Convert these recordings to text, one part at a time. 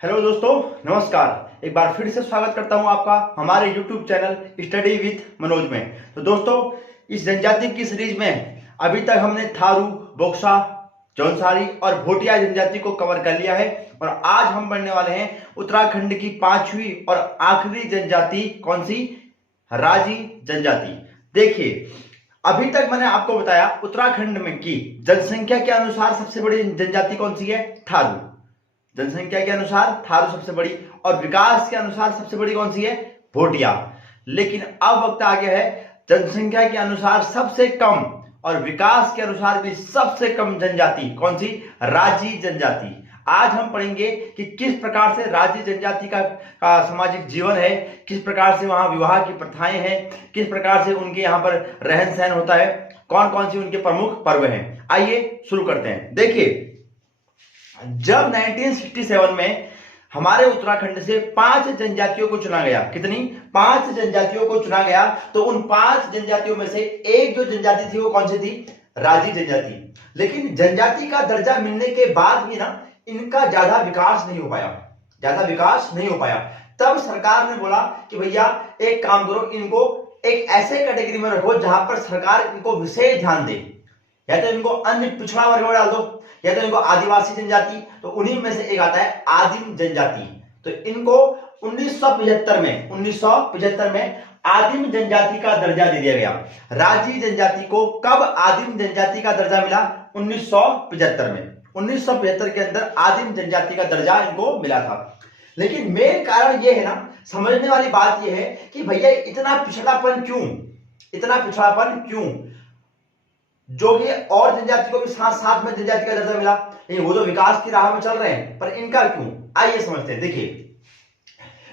Hello दोस्तों, नमस्कार। एक बार फिर से स्वागत करता हूं आपका हमारे YouTube channel study with Manoj में। तो दोस्तों, इस जनजाति की सीरीज में अभी तक हमने थारू, बोक्सा, जौनसारी और भोटिया जनजाति को कवर कर लिया है और आज हम पढ़ने वाले हैं उत्तराखंड की पांचवी और आखिरी जनजाति। कौन सी? राजी जनजाति। देखिए, अभी तक मैंने आपको बताया उत्तराखंड में की जनसंख्या के अनुसार सबसे बड़ी जनजाति कौन सी है? थारू। जनसंख्या के अनुसार थारू सबसे बड़ी और विकास के अनुसार सबसे बड़ी कौन सी है? भोटिया। लेकिन अब वक्त आ गया है जनसंख्या के अनुसार सबसे कम और विकास के अनुसार भी सबसे कम जनजाति कौन सी? राजी जनजाति। आज हम पढ़ेंगे कि किस प्रकार से राजी जनजाति का सामाजिक जीवन है, किस प्रकार से वहां विवाह की प्रथाएं हैं, किस प्रकार से उनके यहाँ पर रहन सहन होता है, कौन कौन सी उनके प्रमुख पर्व हैं। आइए शुरू करते हैं। देखिए, जब 1967 में हमारे उत्तराखंड से 5 जनजातियों को चुना गया, कितनी? 5 जनजातियों को चुना गया, तो उन 5 जनजातियों में से एक जो जनजाति थी वो कौन सी थी? राजी जनजाति। लेकिन जनजाति का दर्जा मिलने के बाद भी ना इनका ज्यादा विकास नहीं हो पाया। तब सरकार ने बोला कि भैया एक काम करो, इनको एक ऐसे कैटेगरी में रखो जहां पर सरकार इनको विशेष ध्यान दे, या तो इनको अन्य पिछड़ा वर्ग में डाल दो, या तो इनको आदिवासी जनजाति। तो उन्हीं में से एक आता है आदिम जनजाति। तो इनको 1975 में आदिम जनजाति का दर्जा दे दिया गया। राजी जनजाति को कब आदिम जनजाति का दर्जा मिला? 1975 में। 1975 के अंदर आदिम जनजाति का दर्जा इनको मिला था। लेकिन मेन कारण यह है ना, समझने वाली बात यह है कि भैया इतना पिछड़ापन क्यों? जो कि और जनजाति को भी साथ साथ में जनजाति का दर्जा मिला, लेकिन वो तो विकास की राह में चल रहे हैं, पर इनका क्यों? आइए समझते हैं। देखिए,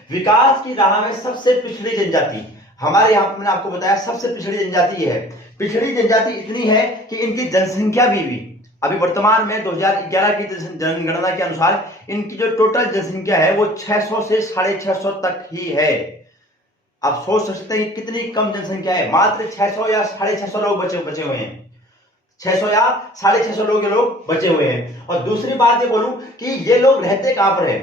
विकास की राह में सबसे पिछड़ी जनजाति हमारे यहाँ पर मैंने आपको बताया, सबसे पिछड़ी जनजाति ये है। पिछड़ी जनजाति इतनी है कि इनकी जनसंख्या भी अभी वर्तमान में 2011 की जनगणना के अनुसार इनकी जो टोटल जनसंख्या है वो 600 से 650 तक ही है। आप सोच सकते हैं कितनी कम जनसंख्या है, मात्र 600 या 650 लोग बचे हुए हैं। 600 या 650 लोग बचे हुए हैं। और दूसरी बात ये बोलूं कि ये लोग रहते कहां पर है,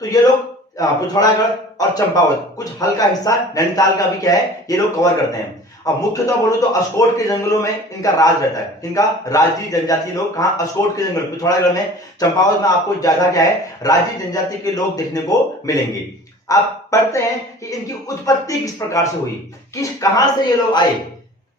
तो ये लोग पिथौरागढ़ और चंपावत, कुछ हल्का हिस्सा नैनीताल का भी क्या है, ये लोग कवर करते हैं। अब मुख्यतः बोलूं तो अस्कोट के जंगलों में इनका राज रहता है। इनका राजी जनजाति लोग कहां? अस्कोट के जंगल, पिथौरागढ़ में, चंपावत में आपको ज्यादा क्या है, राजी जनजाति के लोग देखने को मिलेंगे। आप पढ़ते हैं कि इनकी उत्पत्ति किस प्रकार से हुई, कहां से ये लोग आए,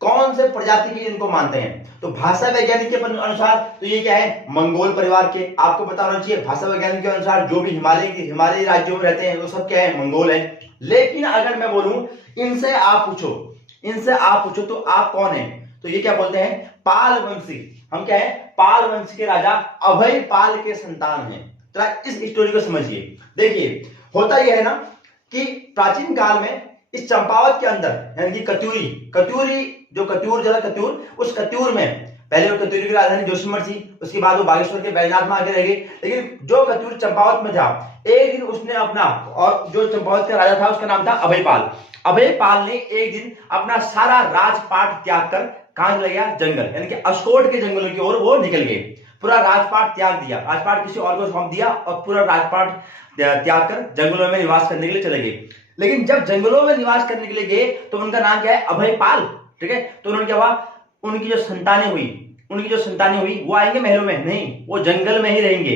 कौन से प्रजाति के इनको मानते हैं। तो भाषा वैज्ञानिक के अनुसार तो ये क्या है, मंगोल परिवार के। आपको पता होना चाहिए, भाषा वैज्ञानिक के अनुसार जो भी हिमालयी राज्यों में रहते हैं वो सब क्या है, मंगोल है। लेकिन अगर मैं बोलूं इनसे आप पूछो तो आप कौन है, तो ये क्या बोलते हैं, पाल वंशी। हम क्या है, पाल वंश के राजा अभय पाल के संतान हैं। तो इस स्टोरी को समझिए। देखिए, होता यह है ना कि प्राचीन काल में इस चंपावत के अंदर, यानी कि कत्यूर, उस कत्यूर में पहले वो कत्यूर की राजधानी जोशीमठ थी, उसके बाद वो बागेश्वर के बैजनाथ में आके रह गए। लेकिन जो कत्यूर चंपावत में था, एक दिन उसने अपना, और जो चंपावत का राजा था उसका नाम था अभय पाल ने एक दिन अपना सारा राजपाट त्याग कर कहां चला गया? जंगल, यानी कि अस्कोट के जंगलों की ओर वो निकल गए। पूरा राजपाट त्याग दिया, राजपाट किसी और को सौंप दिया और पूरा राजपाट त्याग कर जंगलों में निवास करने के लिए चले गए। लेकिन जब जंगलों में निवास करने के लिए गए तो उनका नाम क्या है? अभय पाल। ठीक है, तो उन्होंने क्या हुआ, उनकी जो संतानें हुई वो आएंगे महलों में नहीं, वो जंगल में ही रहेंगे।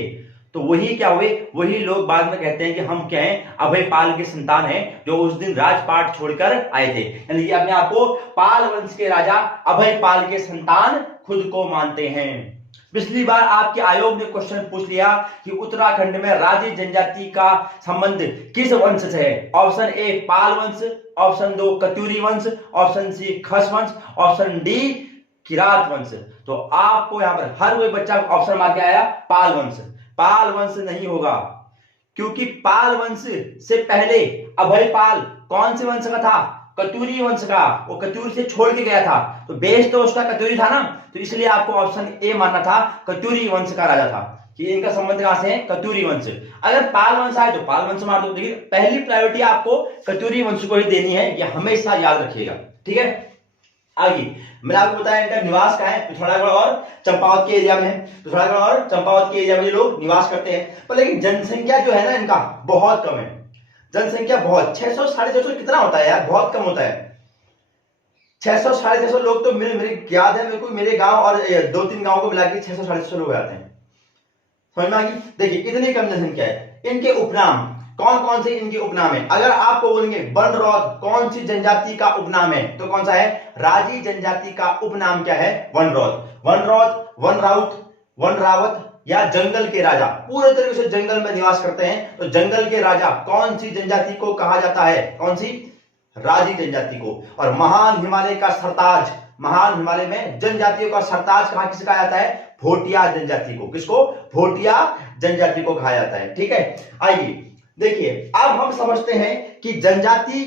तो वही क्या हुए, वही लोग बाद में कहते हैं कि हम क्या हैं, अभय पाल के संतान हैं, जो उस दिन राजपाट छोड़कर आए थे। यानी कि अपने आप को पाल वंश के राजा अभय पाल के संतान खुद को मानते हैं। पिछली बार आपके आयोग ने क्वेश्चन पूछ लिया कि उत्तराखंड में राजी जनजाति का संबंध किस वंश से है। ऑप्शन ए पाल वंश, ऑप्शन 2 कत्यूरी वंश, ऑप्शन सी खस वंश, ऑप्शन डी किरात वंश। तो आपको यहां पर हर कोई बच्चा ऑप्शन मार के आया पाल वंश। पाल वंश नहीं होगा, क्योंकि पाल वंश से पहले अभय पाल कौन से वंश का था? कत्यूरी वंश का। वो कत्यूर से छोड़ के गया था, तो बेस तो उसका कत्यूरी था ना, तो इसलिए आपको ऑप्शन ए मानना था, कत्यूरी वंश का राजा था, कि इनका संबंध कहां से है? कत्यूरी वंश। अगर पाल वंश आए तो पाल वंश मार दो। देखिए, पहली प्रायोरिटी आपको कत्यूरी वंश को ही देनी है, यह हमेशा याद रखिएगा। ठीक है, आगे मैंने आपको बताया इनका निवास कहाँ है, पिथौरागढ़ और चंपावत के एरिया में है। पिथौरागढ़ और चंपावत के एरिया में ये लोग निवास करते हैं। पर लेकिन जनसंख्या जो है ना इनका बहुत कम है, जनसंख्या बहुत 600 650 कितना होता है यार, बहुत कम होता है। 600 650 लोग तो मेरे याद है मेरे को, मेरे गांव और 2-3 गांव को मिला के 600 650 लोग आते हैं। समझ में आ गई? देखिए इतनी कम जनसंख्या है। इनके उपनाम कौन कौन से इनके उपनाम है? अगर आपको बोलेंगे वनरौत कौन सी जनजाति का उपनाम है तो कौन सा है? राजी जनजाति का उपनाम क्या है? वनरौत। वनरौत, वनराउत, वनरावत या जंगल के राजा, पूरे तरीके से जंगल में निवास करते हैं। तो जंगल के राजा कौन सी जनजाति को कहा जाता है? कौन सी? राजी जनजाति को। और महान हिमालय का सरताज, महान हिमालय में जनजातियों का सरताज कहा किसे कहा जाता है? भोटिया जनजाति को। किसको? भोटिया जनजाति को कहा जाता है। ठीक है, आइए देखिए अब हम समझते हैं कि जनजाति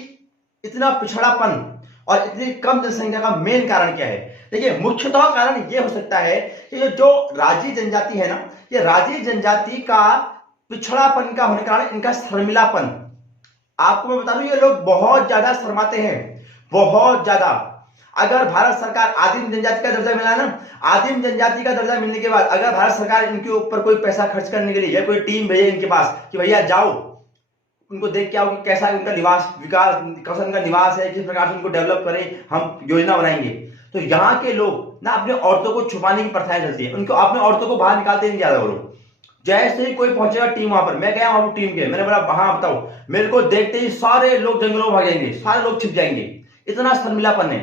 इतना पिछड़ापन और इतनी कम जनसंख्या का मेन कारण क्या है। देखिए मुख्यतः कारण यह हो सकता है कि जो राजी जनजाति है ना, ये राजी जनजाति का पिछड़ापन का होने के कारण इनका शर्मिलापन। आपको मैं बता दूं ये लोग बहुत ज्यादा शर्माते हैं, बहुत ज्यादा। अगर भारत सरकार आदिम जनजाति का दर्जा मिला ना, आदिम जनजाति का दर्जा मिलने के बाद अगर भारत सरकार इनके ऊपर कोई पैसा खर्च करने के लिए या कोई टीम भेजे इनके पास कि भैया जाओ उनको देख के आओ कि कैसा उनका निवास विकास, कैसा उनका निवास है, किस प्रकार से उनको डेवलप करें, हम योजना बनाएंगे, तो यहाँ के लोग ना अपने औरतों को छुपाने की प्रथाएं चलती है, उनको अपने औरतों को बाहर निकालते नहीं ज्यादा वो लोग। जैसे ही कोई पहुंचेगा टीम वहां पर, मैं गया वहां टीम के, मैंने बोला हाँ बताओ, मेरे को देखते ही सारे लोग जंगलों में भागेंगे, सारे लोग छिप जाएंगे, इतना शर्मिलापन है।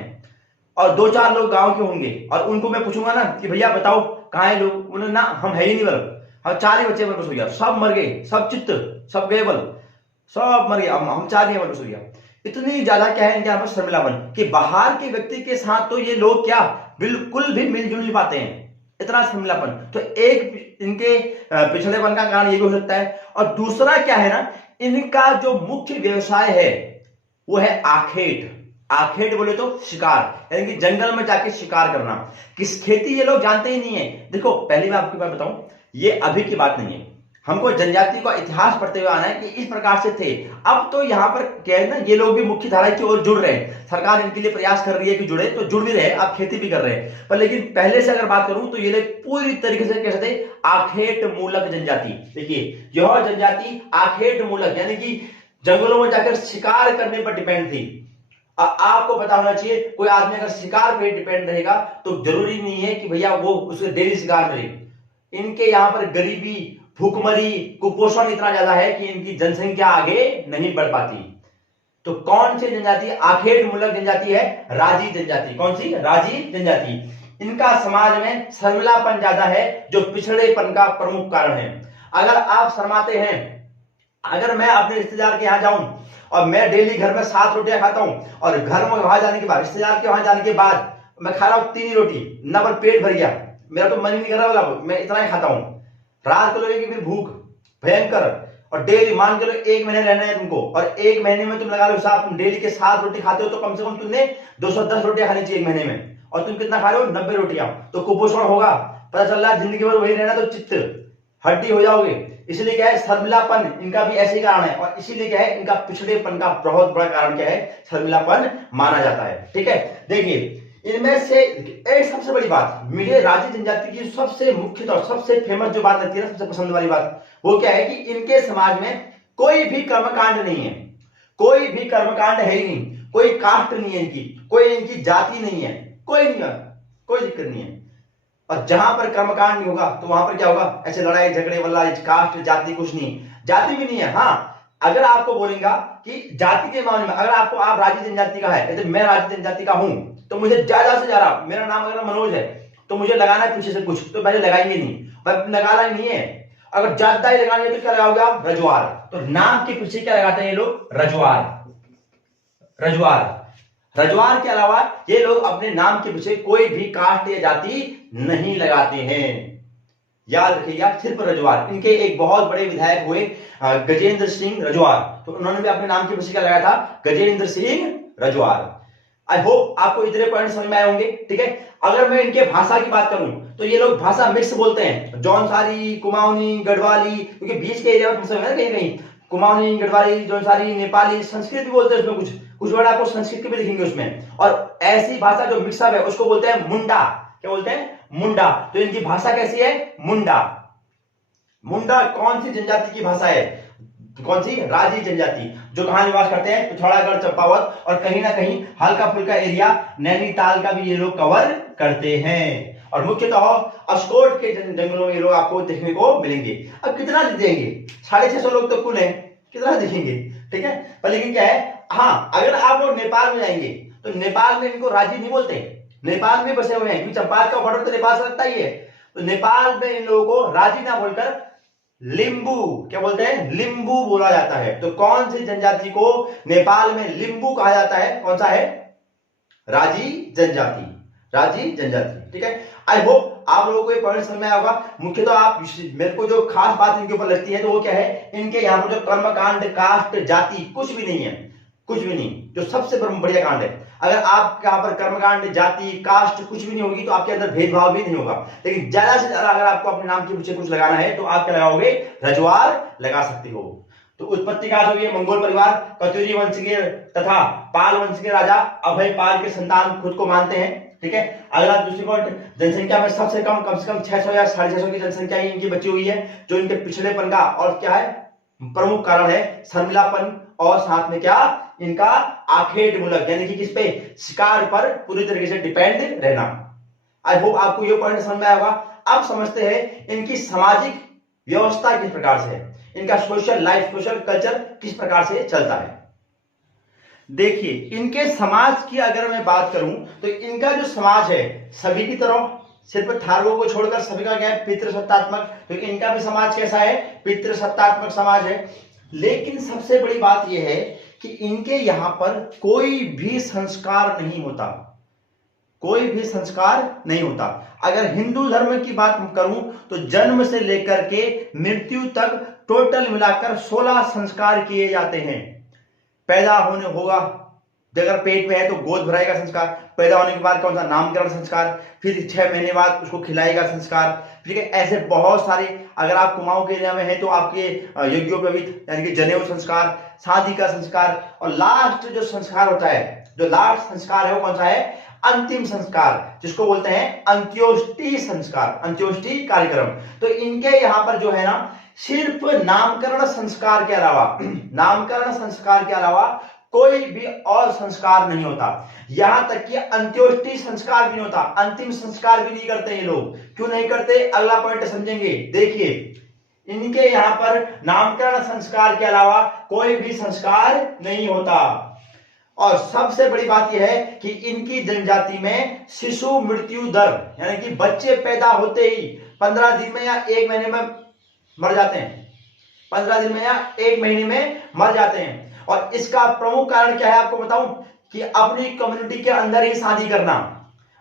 और 2-4 लोग गांव के होंगे और उनको मैं पूछूंगा ना कि भैया बताओ कहाँ है लोग, उन्होंने ना हम है ही नहीं, बल हम 4 ही बच्चे बस हो गया, सब मर गए, सब चित्त सब गए, बल सब मर गए, हम 4 ही बस हो गया। इतनी ज्यादा क्या है इनके यहाँ पर शर्मिलापन कि बाहर के व्यक्ति के साथ तो ये लोग क्या बिल्कुल भी मिलजुल नहीं पाते हैं, इतना शर्मिलापन। तो एक इनके पिछड़ेपन का कारण ये भी हो सकता है। और दूसरा क्या है ना, इनका जो मुख्य व्यवसाय है वो है आखेट। आखेट बोले तो शिकार, यानी कि जंगल में जाके शिकार करना। किस खेती ये लोग जानते ही नहीं है। देखो पहले मैं आपको बात बताऊं, ये अभी की बात नहीं है, हमको जनजाति का इतिहास पढ़ते हुए आना है कि इस प्रकार से थे। अब तो यहाँ पर क्या है ना, ये लोग भी मुख्य धारा की ओर जुड़ रहे हैं, सरकार इनके लिए प्रयास कर रही है कि जुड़े, तो जुड़ भी रहे, अब खेती भी कर रहे हैं। पर लेकिन पहले से अगर बात करूं तो ये लोग पूरी तरीके से कैसे थे? आखेट मूलक जनजाति। देखिए यह जनजाति आखेट मूलक यानी कि जंगलों में जाकर शिकार करने पर डिपेंड थी। आपको पता होना चाहिए कोई आदमी अगर शिकार पे डिपेंड रहेगा तो जरूरी नहीं है कि भैया वो उसे डेली शिकार मिले। इनके यहाँ पर गरीबी, भूखमरी, कुपोषण इतना ज्यादा है कि इनकी जनसंख्या आगे नहीं बढ़ पाती। तो कौन सी जनजाति आखेट मूलक जनजाति है? राजी जनजाति। कौन सी? राजी जनजाति। इनका समाज में शर्मिलापन ज्यादा है जो पिछड़ेपन का प्रमुख कारण है। अगर आप शर्माते हैं, अगर मैं अपने रिश्तेदार के यहाँ जाऊं और मैं डेली घर में 7 रोटियां खाता हूं और घर में वहां जाने के बाद, रिश्तेदार के वहां जाने के बाद मैं खा रहा हूं 3 ही रोटी, ना पर पेट भर गया, मेरा तो मन ही नहीं कर रहा, मैं इतना ही खाता हूं, रात को लगेगी फिर भूख भयंकर। और डेली मान के लो 1 महीने रहना है तुमको, और 1 महीने में तुम लगा लो हिसाब, तुम डेली के 7 रोटी खाते हो तो कम से कम तुमने 210 रोटियां खानी चाहिए 1 महीने में, और तुम कितना खा रहे हो? 90 रोटियां। तो कुपोषण होगा, पता चल रहा है जिंदगी भर वही रहना, तो चित्त हड्डी हो जाओगे। इसलिए क्या है? शर्मिलापन इनका भी ऐसे कारण है, और इसीलिए क्या है? इनका पिछड़ेपन का बहुत बड़ा कारण क्या है? शर्मिलापन माना जाता है। ठीक है, देखिए इनमें से एक सबसे बड़ी बात, मुझे राजी जनजाति की सबसे मुख्य और सबसे फेमस जो बात लगती है, सबसे पसंद वाली बात, वो क्या है कि इनके समाज में कोई भी कर्मकांड नहीं है, कोई भी कर्मकांड है ही नहीं, कोई कास्ट नहीं है इनकी, कोई इनकी जाति नहीं है, कोई नहीं है, कोई दिक्कत नहीं है। और जहां पर कर्मकांड नहीं होगा तो वहां पर क्या होगा? ऐसे लड़ाई झगड़े वाला कास्ट जाति कुछ नहीं, जाति भी नहीं है। हाँ, अगर आपको बोलेगा कि जाति के मामले में, अगर आपको आप राजी जनजाति का है, जैसे मैं राजी जनजाति का हूं, तो मुझे ज्यादा से ज्यादा, मेरा नाम अगर मनोज है तो मुझे लगाना है पीछे से कुछ, तो पहले लगाएंगे नहीं, पर लगाना ही नहीं है। अगर ज्यादा ही लगानी है तो क्या लगाओगे आप? रजवार। तो नाम के पीछे क्या लगाते हैं ये लोग? रजवार। रजवार। रजवार के अलावा ये लोग अपने नाम के पीछे कोई भी कास्ट या जाति नहीं लगाते हैं, याद रखिएगा, सिर्फ रजवार। इनके एक बहुत बड़े विधायक हुए गजेंद्र सिंह रजवार, तो उन्होंने भी अपने नाम के पीछे क्या लगाया था? गजेंद्र सिंह रजवार। आई होप आपको इतने पॉइंट समझ में आए होंगे। ठीक है, अगर मैं इनके भाषा की बात करूं तो ये लोग भाषा मिक्स बोलते हैं, जौनसारी, कुमाऊनी, गढ़वाली, क्योंकि बीच के एरिया में कहीं कहीं कुमाऊनी, गढ़वाली, जौनसारी, नेपाली, संस्कृत भी बोलते हैं, उसमें कुछ कुछ वर्ड आपको संस्कृत के भी दिखेंगे उसमें। और ऐसी भाषा जो मिक्सअप है उसको बोलते हैं मुंडा। क्या बोलते हैं? मुंडा। तो इनकी भाषा कैसी है? मुंडा। मुंडा कौन सी जनजाति की भाषा है? कौन सी? राजी जनजाति, जो कहां निवास करते हैं? पिथौरागढ़, चंपावत और कहीं ना कहीं हल्का फुल्का एरिया नैनीताल का भी ये लोग कवर करते हैं। और मुख्यतः अस्कोट के जंगलों में ये लोग आपको देखने को मिलेंगे। अब कितना देंगे? 650 लोग तो कुल है, कितना दिखेंगे? ठीक है, पर लेकिन क्या है, हाँ अगर आप लोग नेपाल में जाएंगे तो नेपाल में इनको राजी नहीं बोलते, नेपाल में बसे हुए हैं क्योंकि चंपारण का बॉर्डर तो नेपाल से लगता ही है। तो नेपाल में इन लोगों को राजी ना बोलकर लिंबू, क्या बोलते हैं? लिंबू बोला जाता है। तो कौन सी जनजाति को नेपाल में लिंबू कहा जाता है? कौन सा है? राजी जनजाति, राजी जनजाति। ठीक है, आई होप आप लोगों को ये पॉइंट समझ में आया होगा। मुख्यतः आप मेरे को जो खास बात इनके ऊपर लगती है तो वो क्या है, इनके यहाँ पर जो कर्मकांड, कास्ट, जाति कुछ भी नहीं है, कुछ भी नहीं, जो सबसे बढ़िया कांड है। अगर आप यहाँ पर कर्मकांड, जाति, कास्ट कुछ भी नहीं होगी तो आपके अंदर भेदभाव भी नहीं होगा। लेकिन ज्यादा से ज्यादा अगर आपको अपने नाम के पीछे कुछ लगाना है तो आप क्या लगाओगे? रजवार लगा सकते हो। तो उत्पत्ति कहां से हुई है? मंगोल परिवार, कत्यूरी वंश के तथा पाल वंश के राजा अभय पाल के संतान खुद को मानते हैं। ठीक है, अगला दूसरी पॉइंट, जनसंख्या में सबसे कम से कम 600 या 650 की जनसंख्या ही इनकी बची हुई है, जो इनके पिछड़ेपन का और क्या है प्रमुख कारण है, शर्मिलापन और साथ में क्या, इनका आखेट मूलक यानी कि किस पे? शिकार पर पूरी तरीके से डिपेंड रहना। आई होप आपको ये पॉइंट समझ में आया होगा। अब समझते हैं इनकी सामाजिक व्यवस्था किस प्रकार से है, इनका सोशल लाइफ, सोशल कल्चर किस प्रकार से चलता है। देखिए, इनके समाज की अगर मैं बात करूं तो इनका जो समाज है सभी की तरह, सिर्फ थारुओं को छोड़कर सभी का क्या है? पितृसत्तात्मक। तो इनका भी समाज कैसा है? पितृसत्तात्मक समाज है। लेकिन सबसे बड़ी बात यह है कि इनके यहां पर कोई भी संस्कार नहीं होता, कोई भी संस्कार नहीं होता। अगर हिंदू धर्म की बात करूं तो जन्म से लेकर के मृत्यु तक टोटल मिलाकर 16 संस्कार किए जाते हैं। पैदा होने होगा, अगर पेट में है तो गोद भराई का संस्कार, पैदा होने के बाद कौन सा? नामकरण संस्कार, फिर 6 महीने बाद उसको खिलाएगा संस्कार। ठीक है, ऐसे बहुत सारे। अगर आप कुमाऊं के एरिया में है तो आपके यज्ञोपवीत यानी कि जनेऊ संस्कार, शादी का संस्कार, और लास्ट जो संस्कार होता है, जो लास्ट संस्कार है वो कौन सा है? अंतिम संस्कार, जिसको बोलते हैं अंत्योष्टि संस्कार, अंत्योष्टि कार्यक्रम। तो इनके यहाँ पर जो है ना, सिर्फ नामकरण संस्कार के अलावा, नामकरण संस्कार के अलावा कोई भी और संस्कार नहीं होता। यहां तक कि अंत्योष्टि संस्कार भी नहीं होता, अंतिम संस्कार भी नहीं करते ये लोग। क्यों नहीं करते? अगला पॉइंट समझेंगे। देखिए, इनके यहां पर नामकरण संस्कार के अलावा कोई भी संस्कार नहीं होता। और सबसे बड़ी बात यह है कि इनकी जनजाति में शिशु मृत्यु दर यानी कि बच्चे पैदा होते ही 15 दिन में या 1 महीने में मर जाते हैं, 15 दिन में या 1 महीने में मर जाते हैं। और इसका प्रमुख कारण क्या है आपको बताऊं? कि अपनी कम्युनिटी के अंदर ही शादी करना,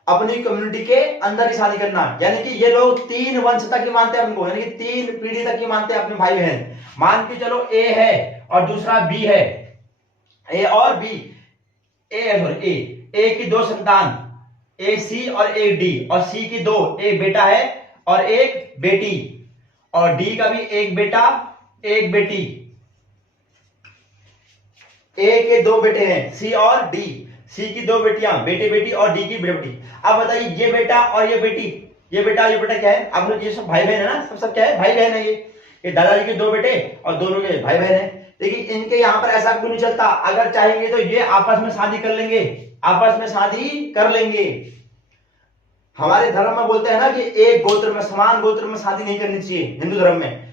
अपनी कम्युनिटी के अंदर ही शादी करना। यानी कि ये लोग 3 वंश तक ही मानते हैं अपने को, यानी कि 3 पीढ़ी तक ही मानते हैं अपने भाई बहन। मान के चलो ए है और दूसरा बी है, ए और बी, ए की 2 संतान, ए सी और ए डी, और सी की 2, एक बेटा है और एक बेटी, और डी का भी एक बेटा एक बेटी। ए के 2 बेटे हैं, सी और डी, सी की 2 बेटियां, बेटे बेटी, और डी की बेटी। अब बताइए, ये बेटा और ये बेटी, ये बेटा क्या है? आप लोग ये सब भाई बहन है ना, सब क्या है? भाई बहन है। ये दादाजी के 2 बेटे और दोनों के भाई बहन है। लेकिन इनके यहां पर ऐसा क्यों नहीं चलता? अगर चाहेंगे तो ये आपस में शादी कर लेंगे, आपस में शादी कर लेंगे। हमारे धर्म में बोलते हैं ना कि एक गोत्र में, समान गोत्र में शादी नहीं करनी चाहिए हिंदू धर्म में।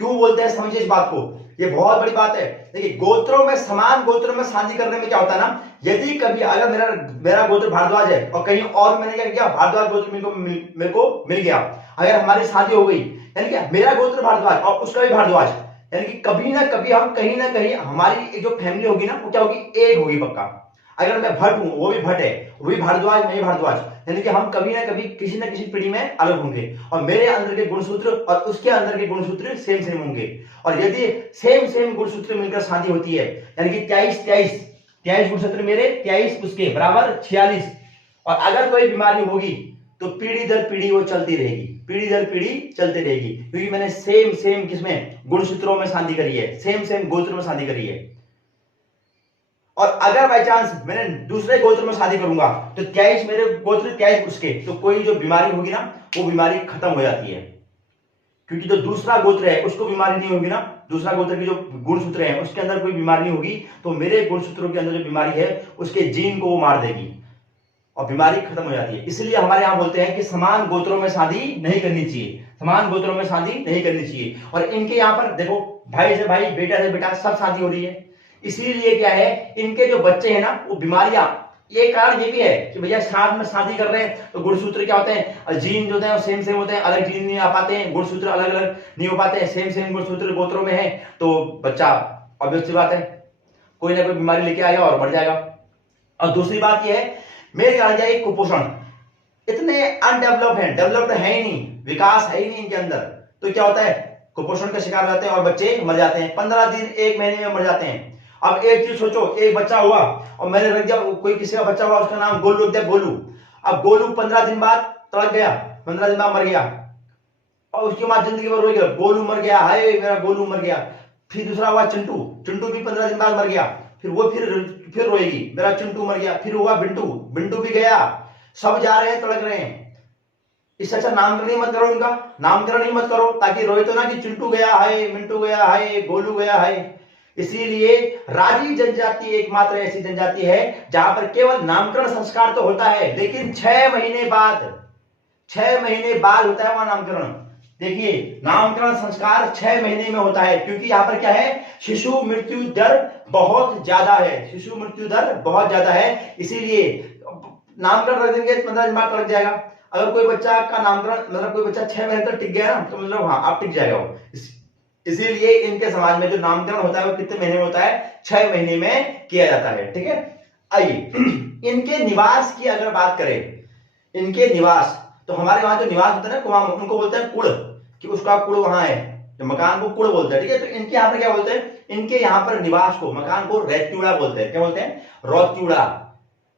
क्यों बोलते हैं समझिए इस बात को, ये बहुत बड़ी बात है। देखिए, गोत्रों में, समान गोत्रों में शादी करने में क्या होता है ना, यदि कभी अगर मेरा गोत्र भारद्वाज है और कहीं और मैंने क्या किया, भारद्वाज गोत्र मेरे को मिल गया, अगर हमारी शादी हो गई, यानी कि मेरा गोत्र भारद्वाज और उसका भी भारद्वाज, यानी कि कभी ना कभी हम कहीं ना कहीं हमारी जो फैमिली होगी ना वो क्या होगी? एक होगी पक्का। अगर मैं भट्ट हूं, वो भी भट्ट है, वो भी भारद्वाज, मैं भी भारद्वाज, यानी कि हम कभी ना कभी किसी ना किसी पीढ़ी में अलग होंगे। और मेरे अंदर के गुणसूत्र और उसके अंदर के गुणसूत्र सेम होंगे। और यदि सेम गुणसूत्र मिलकर शादी होती है, यानी कि 23 गुणसूत्र मेरे, 23 उसके, बराबर 46। और अगर कोई बीमारी होगी तो पीढ़ी दर पीढ़ी वो चलती रहेगी, पीढ़ी दर पीढ़ी चलती रहेगी, क्योंकि मैंने सेम किसमें? गुणसूत्रों में शादी करी है, सेम गोत्र में शादी करी है। और अगर बाई चांस मैंने दूसरे गोत्र में शादी करूंगा तो 23 मेरे गोत्र 23 उसके, तो कोई जो बीमारी होगी ना वो बीमारी खत्म हो जाती है, क्योंकि जो दूसरा गोत्र है उसको बीमारी नहीं होगी ना, दूसरा गोत्र के जो गुणसूत्र है उसके अंदर कोई बीमारी नहीं होगी, तो मेरे गुणसूत्रों के अंदर जो बीमारी है उसके जीन को वो मार देगी और बीमारी खत्म हो जाती है। इसलिए हमारे यहाँ बोलते हैं कि समान गोत्रों में शादी नहीं करनी चाहिए, समान गोत्रों में शादी नहीं करनी चाहिए। और इनके यहाँ पर देखो भाई से भाई, बेटा से बेटा, सब शादी हो रही है। इसीलिए क्या है, इनके जो बच्चे हैं ना वो बीमारियां, ये कारण ये भी है कि भैया साथ में शादी कर रहे हैं तो गुणसूत्र क्या होते हैं, जीन जो होते हैं सेम सेम होते हैं, अलग जीन नहीं आ पाते हैं, गुणसूत्र अलग अलग नहीं हो पाते हैं, सेम सेम गुणसूत्र गोत्रों में है तो बच्चा ऑब्वियस सी बात है कोई ना कोई बीमारी लेके आएगा और मर जाएगा। और दूसरी बात यह है, मेरे ख्याल से कुपोषण, इतने अनडेवलप्ड है, डेवलप्ड है ही नहीं, विकास है ही नहीं इनके अंदर, तो क्या होता है कुपोषण का शिकार हो जाते हैं और बच्चे मर जाते हैं, 15 दिन 1 महीने में मर जाते हैं। अब एक चीज सोचो, एक बच्चा हुआ और मैंने रख दिया, कोई किसी का बच्चा हुआ उसका नाम गोलू रख दिया, गोलू। अब गोलू 15 दिन बाद तड़क गया, 15 दिन बाद मर गया और उसके बाद जिंदगी भर रोएगा, गोलू मर गया, हाय मेरा गोलू मर गया। फिर दूसरा हुआ चिंटू, चिंटू भी 15 दिन बाद मर गया, फिर वो फिर रोएगी, मेरा चिंटू मर गया। फिर हुआ बिंटू, बिंटू भी गया, सब जा रहे हैं तड़क रहे हैं। इससे अच्छा नामकरण ही मत करो, इनका नामकरण ही मत करो, ताकि रोए तो ना कि चिंटू गया हाय, मिंटू गया हाय, गोलू गया हाय। इसीलिए राजी जनजाति एकमात्र ऐसी जनजाति है जहां पर केवल नामकरण संस्कार तो होता है, लेकिन 6 महीने बाद होता है वहां नामकरण। देखिए नामकरण संस्कार 6 महीने में होता है, क्योंकि यहां पर क्या है, शिशु मृत्यु दर बहुत ज्यादा है, शिशु मृत्यु दर बहुत ज्यादा है। इसीलिए नामकरण रख देंगे 15 दिन बाद लग जाएगा। अगर कोई बच्चा का नामकरण, मतलब कोई बच्चा 6 महीने तक टिक गया ना, तो मतलब हाँ आप टिक जाएगा वो। इसीलिए इनके समाज में जो नामकरण होता है वो कितने महीने में होता है, 6 महीने में किया जाता है। ठीक है, आइए इनके निवास की अगर बात करें, इनके निवास, तो हमारे वहां जो निवास होता है ना कुआं, उनको बोलते हैं कुड़, कि उसका कुड़ वहां है, जो मकान को कुड़ बोलते हैं। ठीक है, तो इनके यहाँ पर क्या बोलते हैं, इनके यहाँ पर निवास को, मकान को रैत्युड़ा बोलते हैं। क्या बोलते हैं, रौत्युड़ा।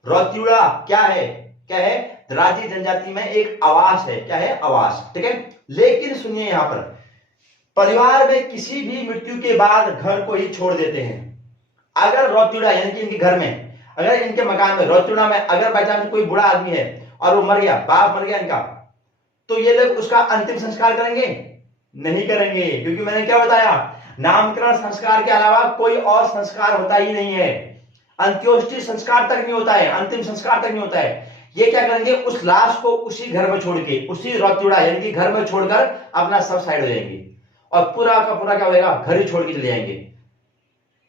रौत्युड़ा क्या है, क्या है, राजी जनजाति में एक आवास है। क्या है, आवास। ठीक है, लेकिन सुनिए यहाँ पर, परिवार में किसी भी मृत्यु के बाद घर को ही छोड़ देते हैं। अगर रौत्युड़ा यानी कि इनके घर में, अगर इनके मकान में रौत्युड़ा में अगर बाई चांस कोई बुढ़ा आदमी है और वो मर गया, बाप मर गया इनका, तो ये लोग उसका अंतिम संस्कार करेंगे? नहीं करेंगे, क्योंकि मैंने क्या बताया, नामकरण संस्कार के अलावा कोई और संस्कार होता ही नहीं है। अंत्योष्टि संस्कार तक नहीं होता है, अंतिम संस्कार तक नहीं होता है। ये क्या करेंगे, उस लाश को उसी घर में छोड़ के, उसी रौत्युड़ा यानी कि घर में छोड़कर अपना सब साइड हो जाएंगे और पूरा का पूरा क्या होगा, घर ही छोड़ के चले जाएंगे,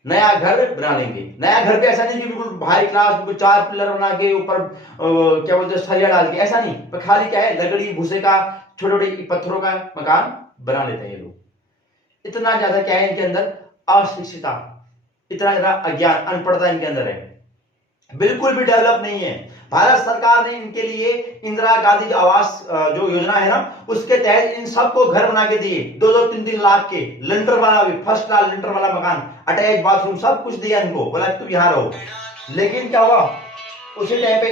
नया घर बना लेंगे। नया घर पे ऐसा नहीं कि बिल्कुल भाई क्लास, बिल्कुल 4 पिलर बना के ऊपर क्या बोलते हैं सरिया डाल के, ऐसा नहीं, पर खाली क्या है, लकड़ी भूसे का, छोटे छोटे पत्थरों का मकान बना लेते हैं ये लोग। इतना ज्यादा क्या है इनके अंदर, अशिक्षिता, इतना ज्यादा अज्ञान, अनपढ़ता इनके अंदर है, बिल्कुल भी डेवलप नहीं है। भारत सरकार ने इनके लिए इंदिरा गांधी जो आवास जो योजना है ना, उसके तहत इन सबको घर बना के दिए, 2-2, 3-3 लाख के, लेंटर वाला भी, फर्स्ट क्लास लेंटर वाला मकान, अटैच बाथरूम, सब कुछ दिया इनको, बोला तुम यहाँ रहो। लेकिन क्या हुआ उसी टाइम पे,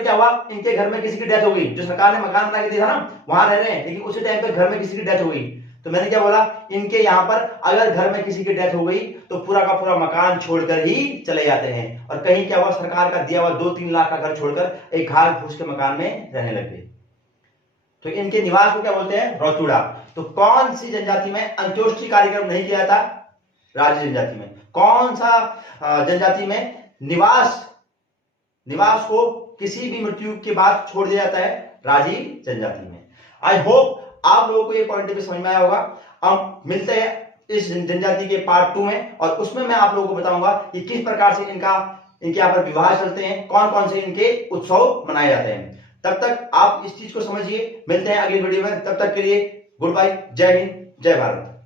क्या हुआ, इनके घर में किसी की डेथ हो गई। जो सरकार ने मकान बना के दिया था ना, वहां रह रहे हैं, लेकिन उसी टाइम पे घर में किसी की डेथ हो गई। तो मैंने क्या बोला, इनके यहाँ पर अगर घर में किसी की डेथ हो गई तो पूरा का पूरा मकान छोड़कर ही चले जाते हैं। और कहीं क्या हुआ, सरकार का दिया हुआ 2-3 लाख का घर छोड़कर एक घास फूस के मकान में रहने लग गए। तो इनके निवास को क्या बोलते हैं, रौत्युड़ा। तो कौन सी जनजाति में अंत्योष्टि कार्यक्रम नहीं किया जाता, राजी जनजाति में। कौन सा जनजाति में निवास को किसी भी मृत्यु के बाद छोड़ दिया जाता है, राजी जनजाति में। आई होप आप लोगों को ये पॉइंट भी समझ में आया होगा। अब मिलते हैं इस जनजाति के पार्ट 2 में, और उसमें मैं आप लोगों को बताऊंगा कि किस प्रकार से इनके यहाँ पर विवाह चलते हैं, कौन कौन से इनके उत्सव मनाए जाते हैं। तब तक आप इस चीज को समझिए, मिलते हैं अगली वीडियो में, तब तक के लिए गुड बाय, जय हिंद, जय भारत।